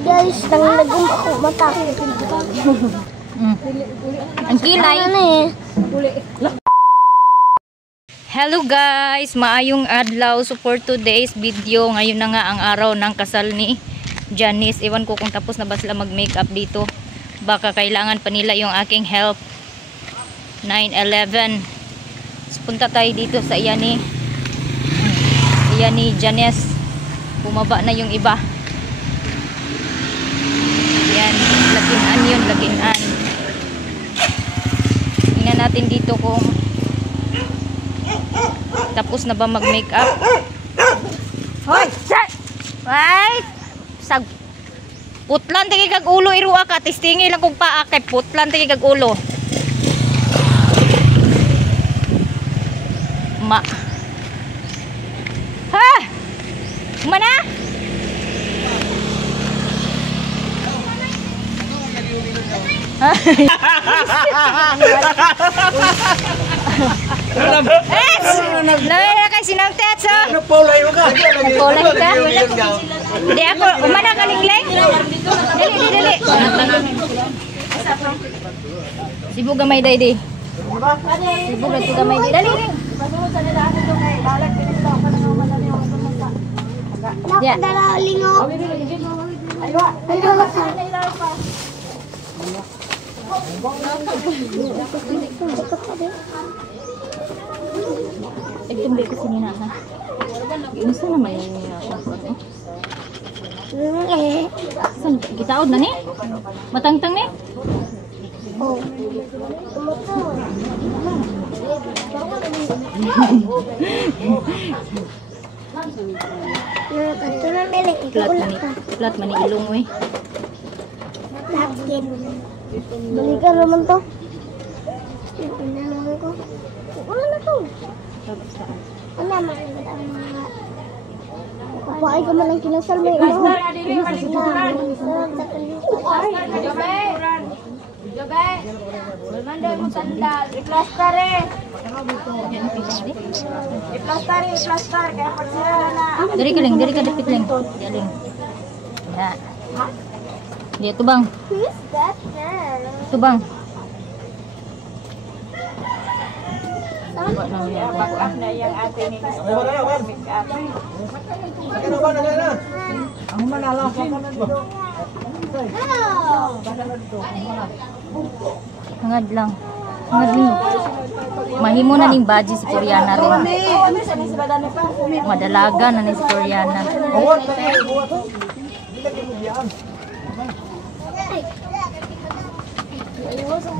Guys, nagum ako mata. Ang kilay. Hello guys, maayong adlaw. So for today's video, ngayon na nga ang araw ng kasal ni Janice. Ewan ko kung tapos na ba sila mag-makeup dito. Baka kailangan pa nila yung aking help. 9/11. So punta tayo dito sa iyan ni Janice. Bumaba na yung iba. Yan, lakinan yun, lakinan. Tingnan natin dito kung tapos na ba mag-makeup. Hoy! Hoy! Sag putlan tingin kag ulo iruwa ka. Tistingi lang kung paa kay putlan tingin kag ulo. Ma. Ha! Mana? Laway na kay sinang tets oh. Nagpolay mo ka. Nagpolay ka. Hindi ako, umana ka lingling. Dali. Sibu gamay day di. Sibu gato gamay di. Dali. Ya. Dala lingo. Ayo. Tumbi ko sini na ha. Unsa naman yung saan gitaod na ni? Matangtang ni? Oh. Plat man ni ilong we. Sakit. Balik ka naman to. Pinanaman ko. Wala na to. Wala man ang mga. Kupaay ka man ang kinasal mo. Jobe. Manday mo sandal. I-plaster eh. I-plaster kaya pagsira na. Dari ka dapit lang. Daling. Ya. Dia tu bang. Who's that girl? Tu bang. Bakit na yung ate ni make up. Ang manalasa ka na dito. Hangad lang. Mahimo na ning baji si Koreana rin. Madalaga na ni si Koreana. Buwat na yan, buwat. Hindi mo diyan.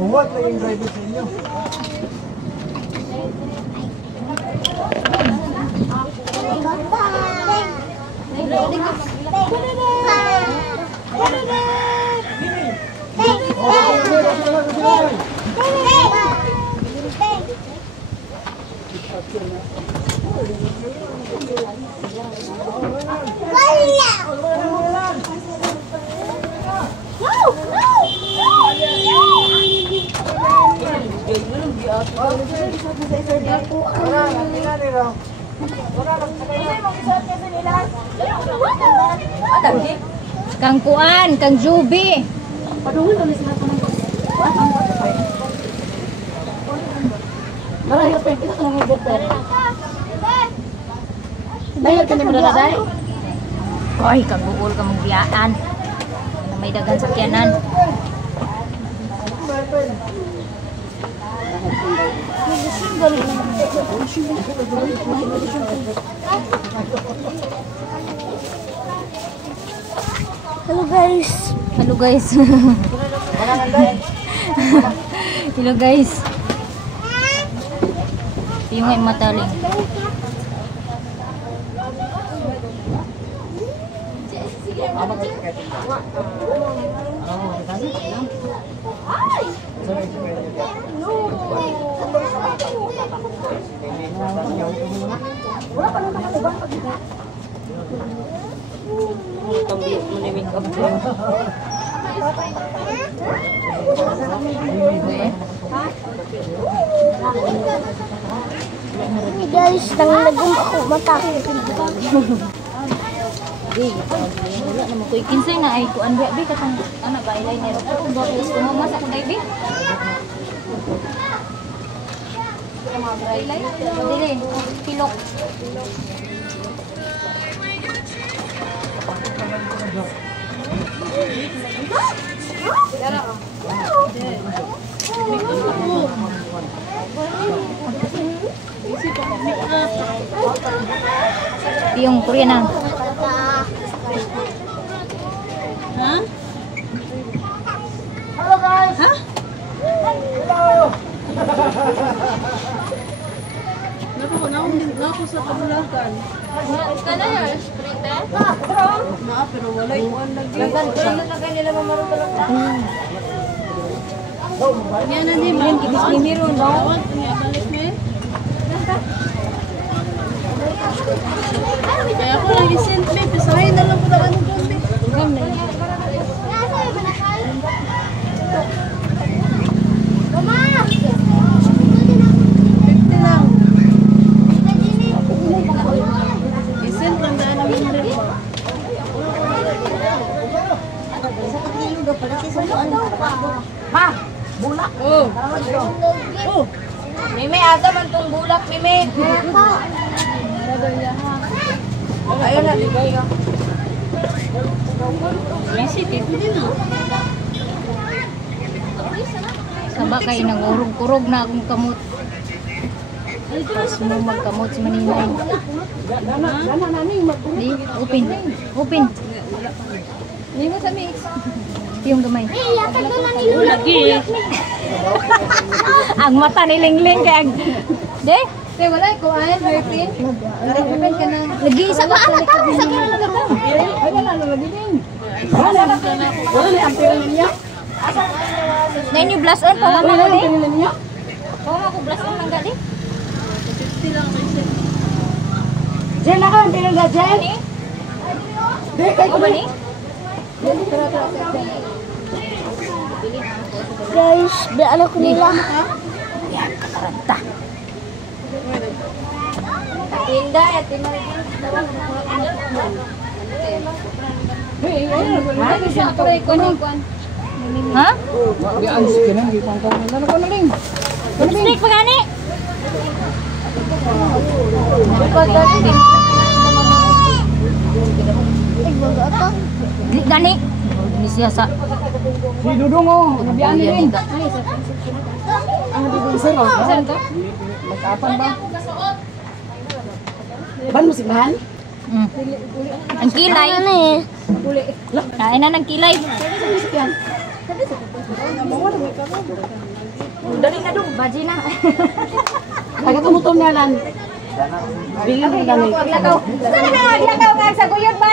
Buwat na yung driver sa inyo. Kang Kuan, Kang Juby. Bayar ka na mga. Oy, kang buol ka magbiyaan. May dagan sakyanan. Hello guys. Hello guys. Hello guys. Yung ay mataling. Guys, nagum ako mata. Di, Wala naman ko ikinsay na ay kuan ba bi katong ana ba eyeliner ko ba gusto mo mas ako dai bi. Mga eyeliner dili pilok. Yung Korean na. Ha? Hello guys! Ha? Naku sa kabulakan. Na pero wala yung lagi. Lagay nila mamarutulog na. Yan na din. Yan kibis ni Miro no. Balik mo eh. Kaya ako lagi sent me. Pisahin na lang po na ano doon eh. Isent lang daan ang hindi mo. Ha? Bulak. Oh. Oh. Mime ata man tong bulak Mime. Ayun na, ligay ka. Busy, tipo din ah. Saba kay nang urog-urog na akong kamot. Gusto mo magkamot si Maninay. Di, open. Open. Hindi mo sa mix. Yung gamay. Lagi eh. Ang mata ni Lingling kay De, te wala ko ay hairpin. Hairpin ka na. Lagi isa ba anak ka sa kanya na ka. Ay, wala na lagi din. Wala na ang pera niya. Na inyo blast on pa Wala mo na ang di. pera niya. Pa mo ko blast on lang gadi. 50 lang kasi. Jen na ka ang pera na Jen. Di, kay Ko ba ni? Guys, ano ko nila? Yan kataranta. Tinda ya tinda. Ha? Di ang sikinan di pangkong na ko na ling. Lipstick pa gani? Gani? Ni siya sa Si Dudong oh, nabiyaan ni rin. Ang Dudong sir oh. Magkapan ba? Ban mo si Bahan? Ang kilay. Ano eh? Kain na ng kilay. Dali na dong, baji na. Taga-tumutom niya lang. Bili mo lang eh. Lakaw. Saan na naglakaw ka sa kuyod ba?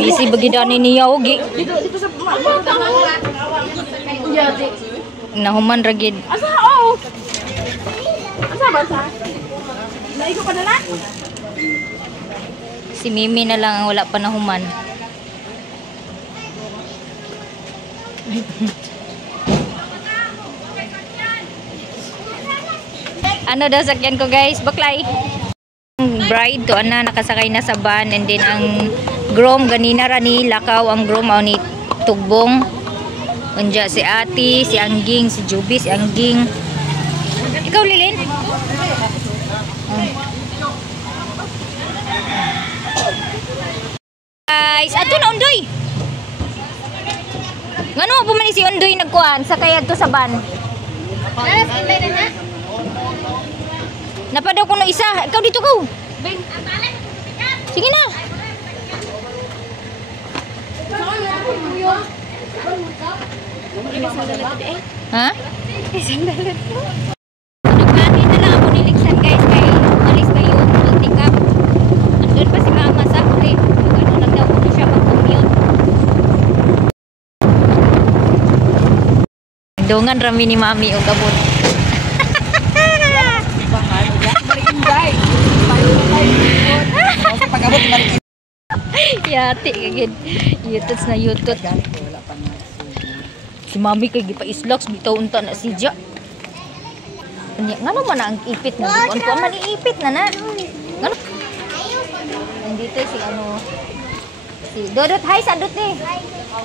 Busy bagidani niya ogi. Nahuman ragid. Asa oh. Asa ba sa? Naigo ka na lang? Si Mimi na lang ang wala pa nahuman. Ano daw sakyan ko guys? Baklay. Bride to ana nakasakay na sa van and then ang groom ganina rani lakaw ang groom o ni tugbong. Unja si Ati, si Angging, si Juby, si Angging. Ikaw Lilin? Guys, ato na Undoy. Ngano po man si Undoy nagkuan sa kaya to sa van? Napadaw ko no isa. Ikaw dito ko. Sige na. Ha? Nagkani na lang ako niligsan guys kay alis kayo mag-tikap. Andun pa si mama sa uli. Ano lang daw ko siya mag-commute. Dongan rami ni mami o kabot. Yati kagid. Yututs na yutot. Si mami kay gipa-islax bitaw unta na si Ja. Nya ngano man ang ipit na. Kuan ko man iipit na na. Ngano? Dito si si Dodot. Hi, Sadot eh.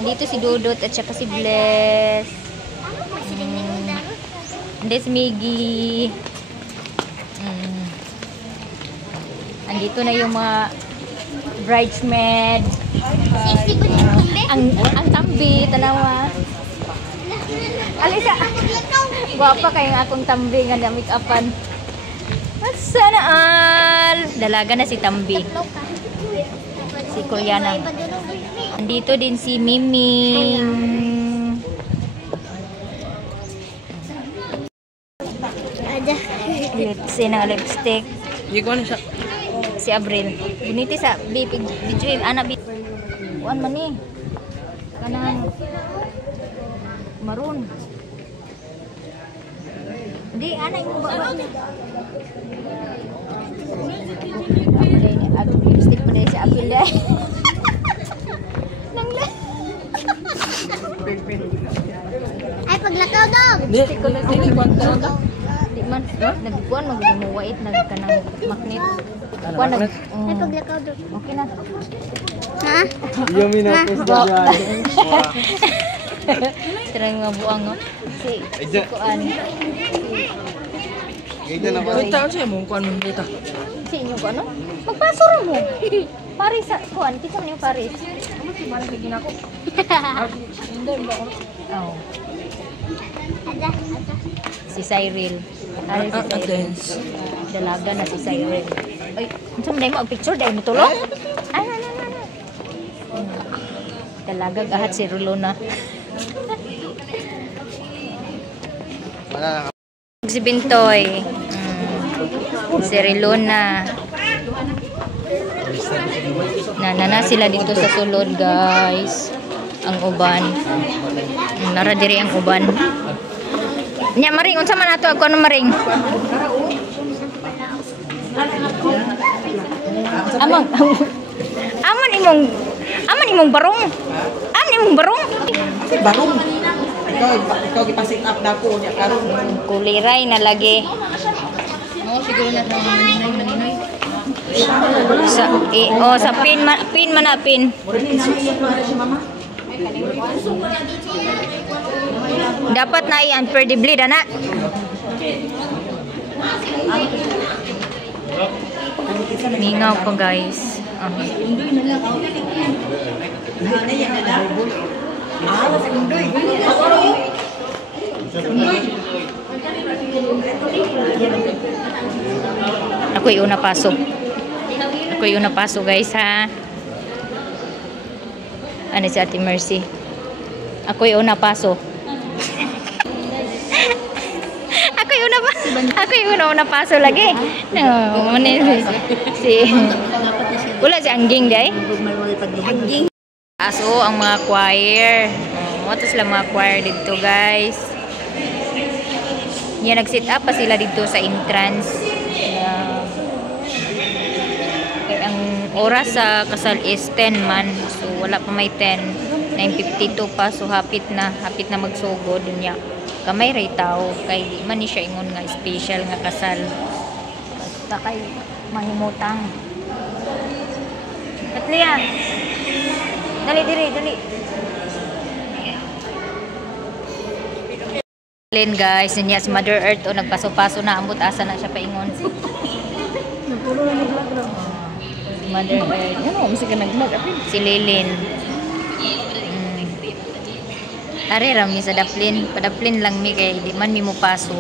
Dito si Dodot at saka si Bless. Hindi si Miggy. Andito na yung mga bridesmaid. Ang tambi, tanawa. Alisa, guwapa kayong akong tambi nga na make-upan. Sana all. Dalaga na si Tambi. Si Koreana. Andito din si Miming. Lips na lipstick. Si Abril. Buniti sa bipig video ana bi. Kuan man ni. Kanang maroon. Di ana yung baba. Lipstick pa din si Abril dai. Ay, paglakaw dog! Lipstick ko lang din di man nagkuan mo wait nagkanang magnet. Kuan nag Ay, paglakaw dog. okay na. Ha? Yung minapos na dyan. Try nga buang no. Si kuan. Ganyan na ba? Kita siya mo kuan mo dito. Si inyo ko ano? Magpasok ra mo. Paris sa kuan, kita man yung Paris. Ano si man bigin ako? Oh. Ada. Si Cyril. Ari si Cyril. Dalaga na si Cyril. Ay, unsa man mo picture dai mo tulong? Ay, na. Dalaga gahat si Rolona. Wala na. Si Bintoy. Si Rolona. Na sila dito sa sulod, guys. Ang uban. Nara diri ang uban. Nya maring unsa man ato ako ano maring? Amon imong barong. Amon imong barong. Si barong. Ikaw gipa-sit up na ko nya karon. Kuliray na lagi. Siguro na naninoy. Sa pin man na pin. Dapat na i-unpredibly dana. Mingaw ko guys. Ako yung una paso guys ha. Ano si Ate Mercy? Ako yung una paso. Ako yung una paso lagi. No, wala si Angging day. Angging. Aso ang mga choir. Mo to sila mga choir dito guys. Yan nag-sit up pa sila dito sa entrance. Ang oras sa kasal is 10 man. So wala pa may 10. 9:52 pa. So hapit na magsugod niya. Kamay ray tao kay di man ni siya ingon nga special nga kasal. Basta kay mahimutang. Katlia. Dali. Len guys, niya si Mother Earth o nagpaso-paso na ambot asa na siya paingon. Mother Earth. Ano, masi ka nagmag apil. Si Lilin. Are ram mi sa daplin, padaplin lang mi kay di man mi mo paso.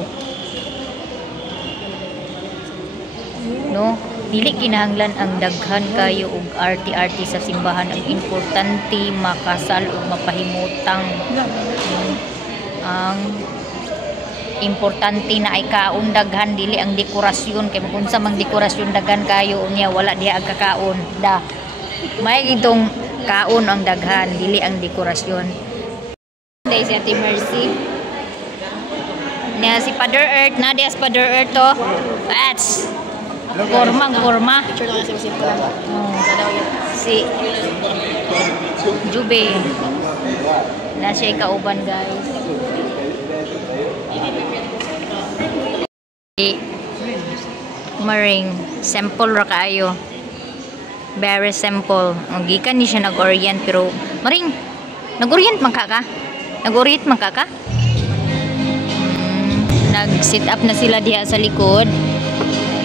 No, dili kinahanglan ang daghan kayo og arti-arti sa simbahan, ang importante makasal ug mapahimutang. Ang importante na ay kaon daghan dili ang dekorasyon kay kung sa mang dekorasyon daghan kayo unya wala diha ang kakaon da. May gitong kaon ang daghan dili ang dekorasyon. Day si Ate Mercy. Na si Father Earth, na dias Father Earth to. That's Kurma. Si Jube. Na siya kauban guys. Maring sample ra kaayo. Very simple. Gikan ni siya nag-orient pero maring nag-orient man ka? Nag-orient man ka? Nag-sit up na sila diha sa likod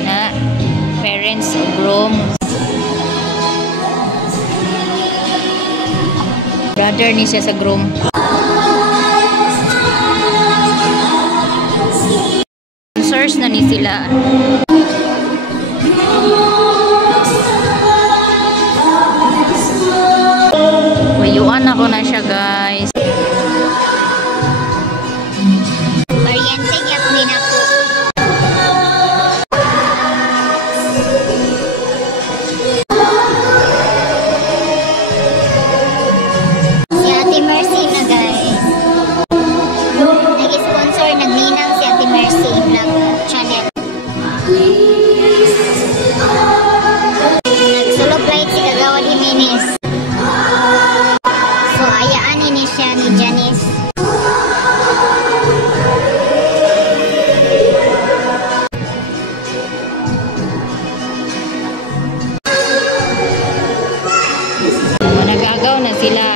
na parents groom. Brother ni siya sa groom. Sponsors na ni sila. Wayuan ako na siya, guys. Oriente kaya po din ako. Si Ate Mercy na, guys. Nag-sponsor, nagninang si Ate Mercy vlog channel. Nag-solo flight si Kagawad Jimenez. So, ayaan ini siya ni Janice. Nagagaw na sila.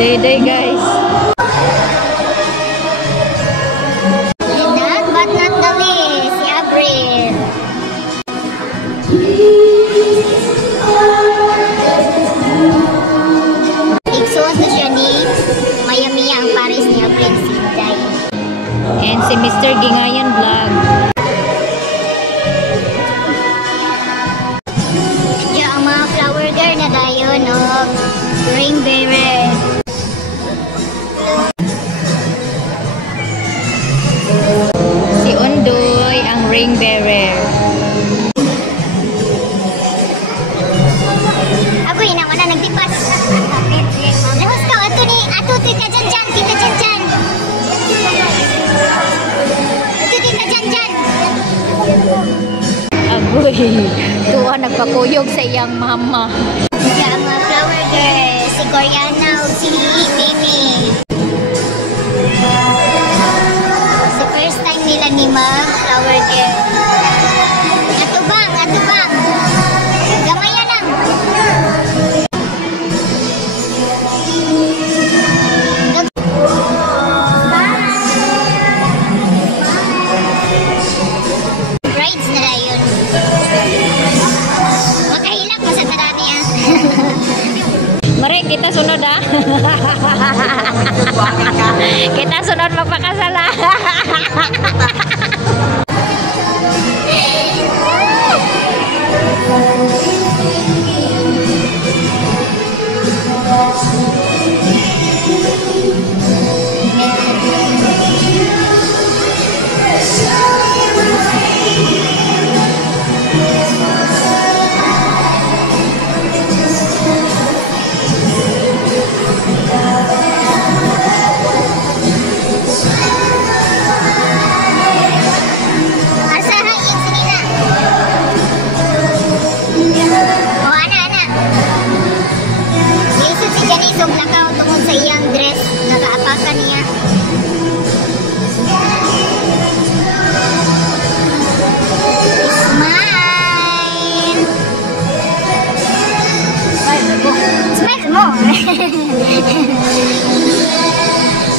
Day guys. Not but not the least, si Abril. Igsuwas na siya ni Maya-Mia ang Paris ni Abril, si Day. And si Mr. Gingayan Vlog. Diyan ang mga flower girl na dayon, no? Rainbearer. Si Undoy ang ring bearer. Ako yun ako na nagtipas. Lahos ka, ato tita Janjan, tita Janjan. Ato tita Janjan. Agoy, tuwa nagpakuyog sa iyang mama. Diyan ang mga flower girl, si Coriana o si Mimi. Si first time nila ni Mag, flower girl. Atubang. Gamaya lang. Brides na lang yun. Makahilak mo sa tarani ah. Mare, kita sunod ah. Kita sunod magpakasala.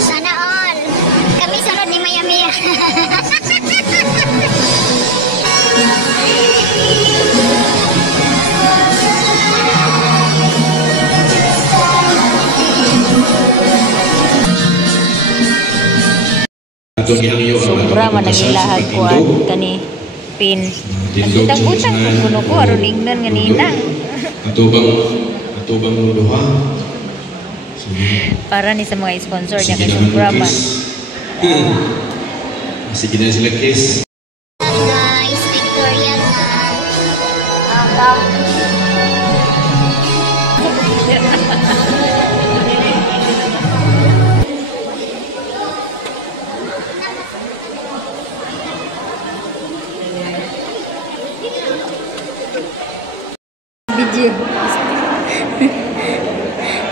Sana all. Kami sunod ni Maya-Mia. Sobra man nagilahag ko at kani pin. Butang-butang kung kuno ko aron ingnan nga nina. Atubang duha. Para ni sa mga sponsor niya kay sobra man. Sige na sila kiss. Guys, Victorian na. Video.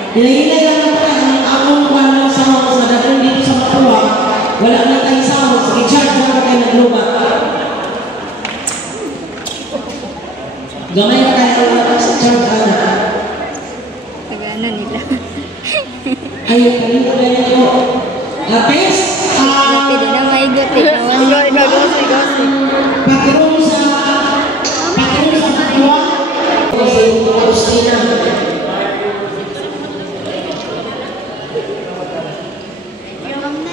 Hilay-hilay lang naman ang akong kwan sa mga sa dadong dito sa Mapua. Wala na tayong sahod. Sige, Jack, wala kayo naglubat. Gamay na kayo sa church ana. Nagano nila. Ayun kami na kayo. Lapis. Gati din na may gati. Patrong sa kapwa. Kasi Agustina.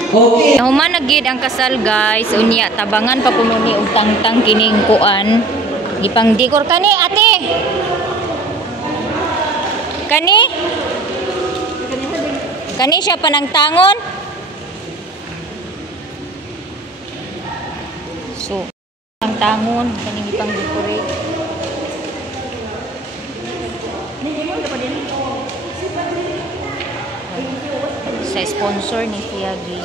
Okay. Human na gid ang kasal guys. Unya tabangan pa kuno ni og tangtang kining kuan. Gipang dekor kani ate. Kani? Kani siya panangtangon. So, pangtangon kaning gipang decorate. Sa sponsor ni Fiagi.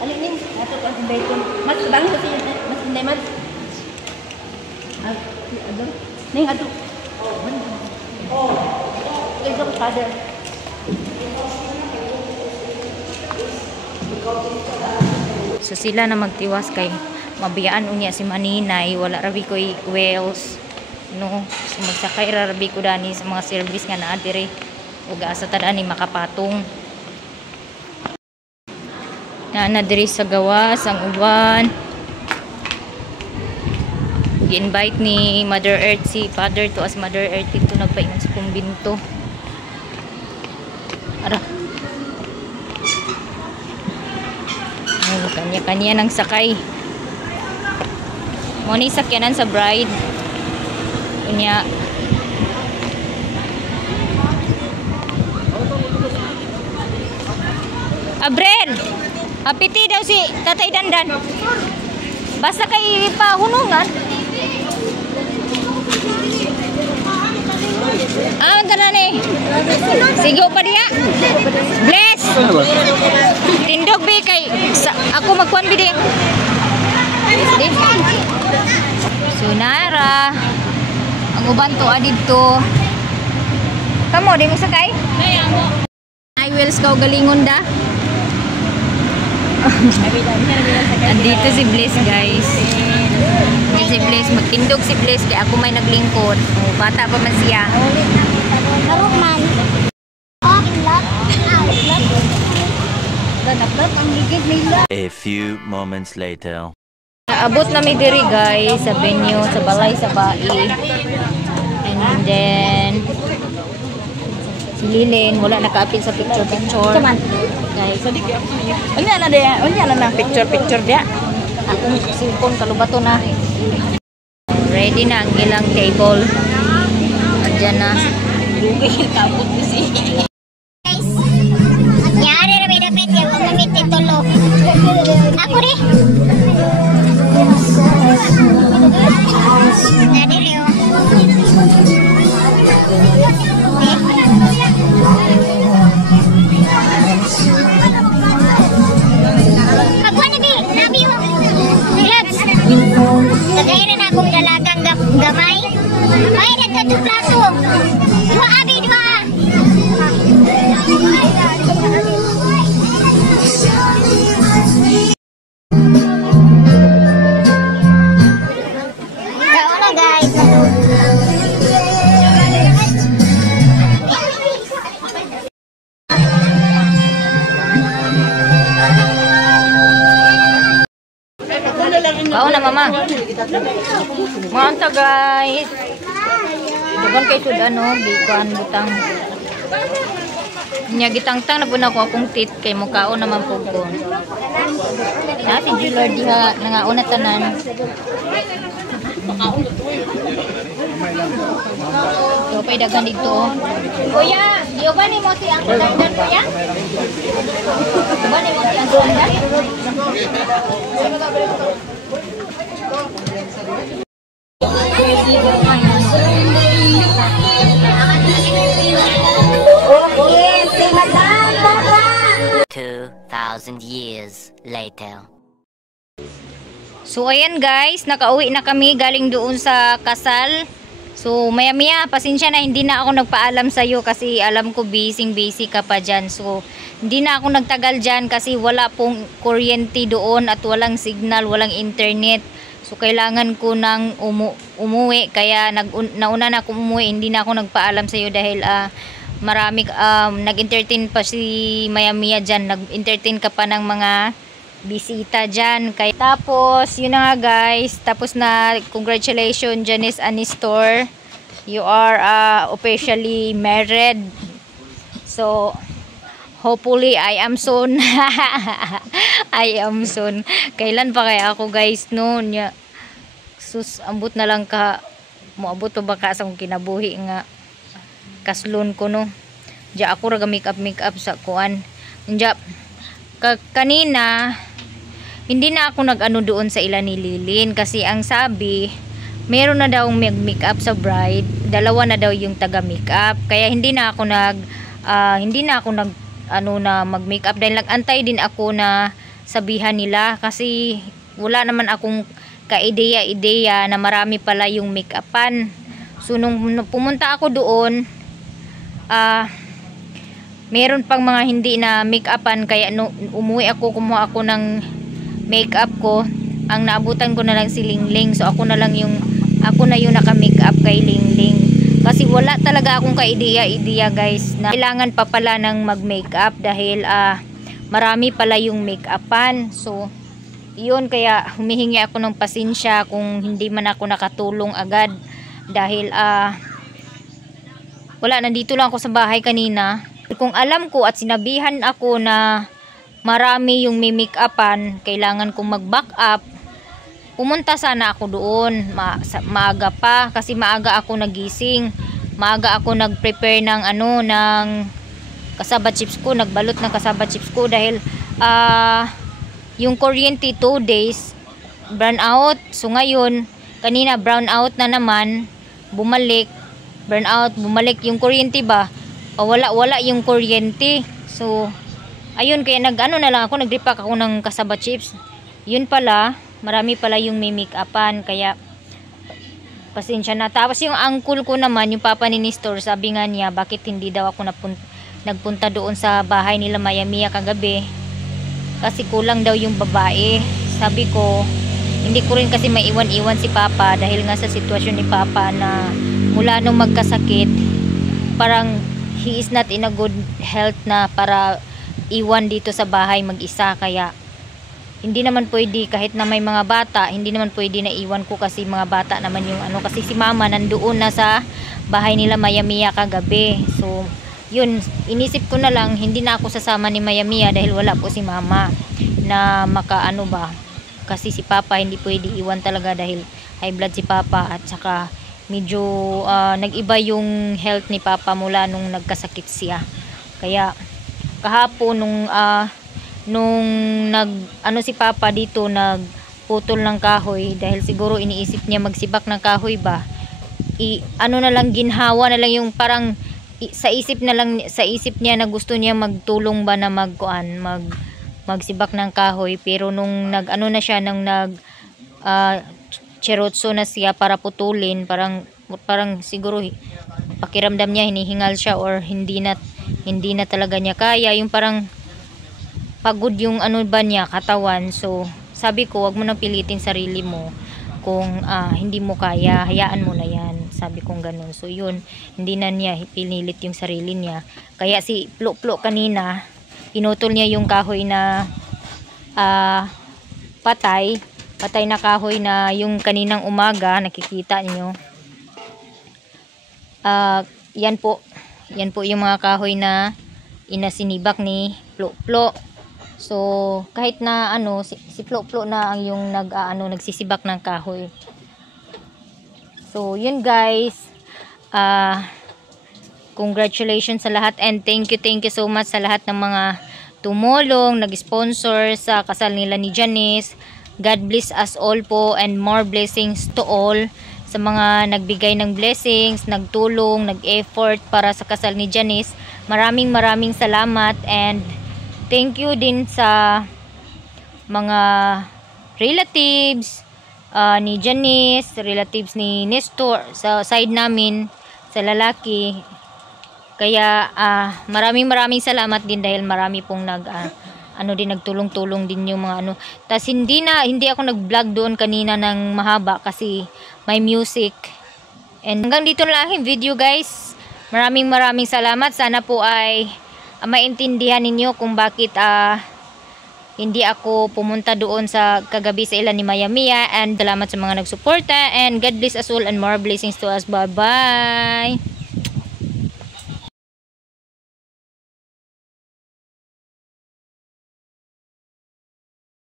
Alin ning ato pa sa bacon. Mas bang ko siya mas hindi man. Ado. Ning ato. Oh. Ito ko father. So sila na magtiwas kay mabiyaan unya si Maninay, wala rabi koy wheels. No, so magsakay ra rabi ko dani sa mga service nga naa dire ug asa tada ni makapatong. Na diri sa gawas ang uban. Gi-invite ni Mother Earth si Father to as Mother Earth dito nagpaingon sa kumbinto. Ara. Ay, kanya-kanya ng sakay. Mo ni sakyanan sa bride. Kunya. Abrel. Apiti daw si Tatay Dandan. Basta kay pahunungan. Ah, tara ni. Sigo pa diya. Bless. Tindog bi kay ako magkuan bi diya. So nara. Ang uban to adito. Kamo di mo sakay? Kaya mo. I will skaw galingon da. Andito si Bliss guys. Si Bliss, magtindog si Bliss kaya ako may naglingkod. Oh, bata pa man siya. Laro man. Oh, inlot. Inlot. Danaplat ang ligid nila. A few moments later. Naabot na mi diri guys sa venue sa balay sa Bai. And then si Lilin wala nakaapil sa picture. Guys, Unya na dia, unya na picture dia. akong cellphone kalubato na. Ready na ang ilang table. Andiyan na. Yari na may dapit yung mamit titulo. Ako rin. Nadiri o. Ako na bi, nabi o. Relax. Tagay rin akong dalagang gamay. May nagkatuplaso. Dua abi, dua. Kao na guys. Kao na mama. Manta guys. Dugan kay sud ano, bikuan butang. Nya gitangtang na pud ako akong tit kay mukhaon naman pud ko. Na si Jilor diha nangauna tanan. So pay dagan dito. Kuya, Giovanni mo si Uncle Dandan kuya? Giovanni mo si Uncle Dandan? Okay, si Madam Papa. 2,000 years later. So ayan guys, nakauwi na kami galing doon sa kasal. So maya pasensya na, hindi na ako nagpaalam sa'yo kasi alam ko busy ka pa dyan. So hindi na ako nagtagal dyan kasi wala pong kuryente doon at walang signal, walang internet. So kailangan ko nang umuwi, kaya nauna na ako umuwi, hindi na ako nagpaalam sa'yo dahil marami nag-entertain pa si Maya dyan, nag-entertain ka pa ng mga bisita dyan. Kaya, tapos yun na nga guys, tapos na. Congratulations Janice Anistor, you are officially married. So hopefully I am soon. I am soon. Kailan pa kaya ako guys noon ya? Sus, ambot na lang ka, moabot to baka sa kong kinabuhi nga kaslon ko no. Diya ako raga make up sa kuan. Diya kanina hindi na ako nag-ano doon sa ilan ni Lilin kasi ang sabi meron na daw make up sa bride, dalawa na daw yung taga make up, kaya hindi na ako mag-make up dahil nag-antay din ako na sabihan nila kasi wala naman akong ka-ideya na marami pala yung make upan. So nung pumunta ako doon, meron pang mga hindi na make upan, kaya umuwi ako, kumuha ako ng make up ko. Ang naabutan ko na lang si Lingling, so ako na yung naka-make up kay Lingling kasi wala talaga akong ka-ideya guys na kailangan pa pala ng mag-make up dahil marami pala yung make upan. So yun, kaya humihingi ako ng pasensya kung hindi man ako nakatulong agad dahil wala, nandito lang ako sa bahay kanina. Kung alam ko at sinabihan ako na marami yung may make upan, kailangan kong mag-back up, pumunta sana ako doon maaga pa kasi maaga ako nagising, maaga ako nag-prepare ng ng kasaba chips ko, nagbalot ng kasaba chips ko dahil yung kuryente 2 days brown out. So ngayon kanina brown out na naman, bumalik brown out, bumalik yung kuryente ba, wala yung kuryente. So ayun, kaya na lang ako, nag-repack ako ng kasaba chips. Yun pala, marami pala yung may make upan, kaya pasensya na. Tapos yung uncle ko naman, yung papa ni Nestor, sabi nga niya bakit hindi daw ako nagpunta doon sa bahay nila Maya kagabi kasi kulang daw yung babae. Sabi ko, hindi ko rin kasi maiwan-iwan si papa dahil nga sa sitwasyon ni papa na mula nung magkasakit, parang he is not in a good health na para iwan dito sa bahay mag-isa. Kaya hindi naman pwede, kahit na may mga bata, hindi naman pwede na iwan ko kasi mga bata naman yung kasi si mama nandoon na sa bahay nila Maya kagabi. So yun, inisip ko na lang hindi na ako sasama ni Maya dahil wala po si mama na ba, kasi si papa hindi pwede iwan talaga dahil high blood si papa at saka medyo nag-iba yung health ni papa mula nung nagkasakit siya. Kaya kahapon nung si papa dito nagputol ng kahoy dahil siguro iniisip niya magsibak ng kahoy ba, na lang, ginhawa na lang yung parang sa isip niya na gusto niya magtulong ba na magsibak ng kahoy, pero nung na siya nang cherotso na siya para putulin, parang siguro pakiramdam niya hinihingal siya or hindi na talaga niya kaya, yung parang pagod yung niya katawan. So sabi ko, wag mo nang pilitin sarili mo kung hindi mo kaya, hayaan mo na yan, sabi kong ganun. So yun, hindi na niya pinilit yung sarili niya. Kaya si Plo kanina, pinutol niya yung kahoy na patay na kahoy na yung kaninang umaga nakikita niyo. Yan po yung mga kahoy na inasinibak ni Plo. So kahit na si Plo na ang yung nagsisibak ng kahoy. So yun guys, congratulations sa lahat and thank you so much sa lahat ng mga tumulong, nag-sponsor sa kasal nila ni Janice. God bless us all po and more blessings to all. Sa mga nagbigay ng blessings, nagtulong, nag-effort para sa kasal ni Janice, maraming salamat. And thank you din sa mga relatives, ni Janice, relatives ni Nestor sa side namin sa lalaki. Kaya maraming salamat din dahil marami pong nagtulong-tulong din yung mga Tas hindi ako nag-vlog doon kanina ng mahaba kasi may music. And hanggang dito na lang yung video guys. Maraming salamat. Sana po ay maintindihan ninyo kung bakit hindi ako pumunta doon sa kagabi sa ilan ni Maya Mia. And salamat sa mga nagsuporta. And God bless us all and more blessings to us. Bye-bye!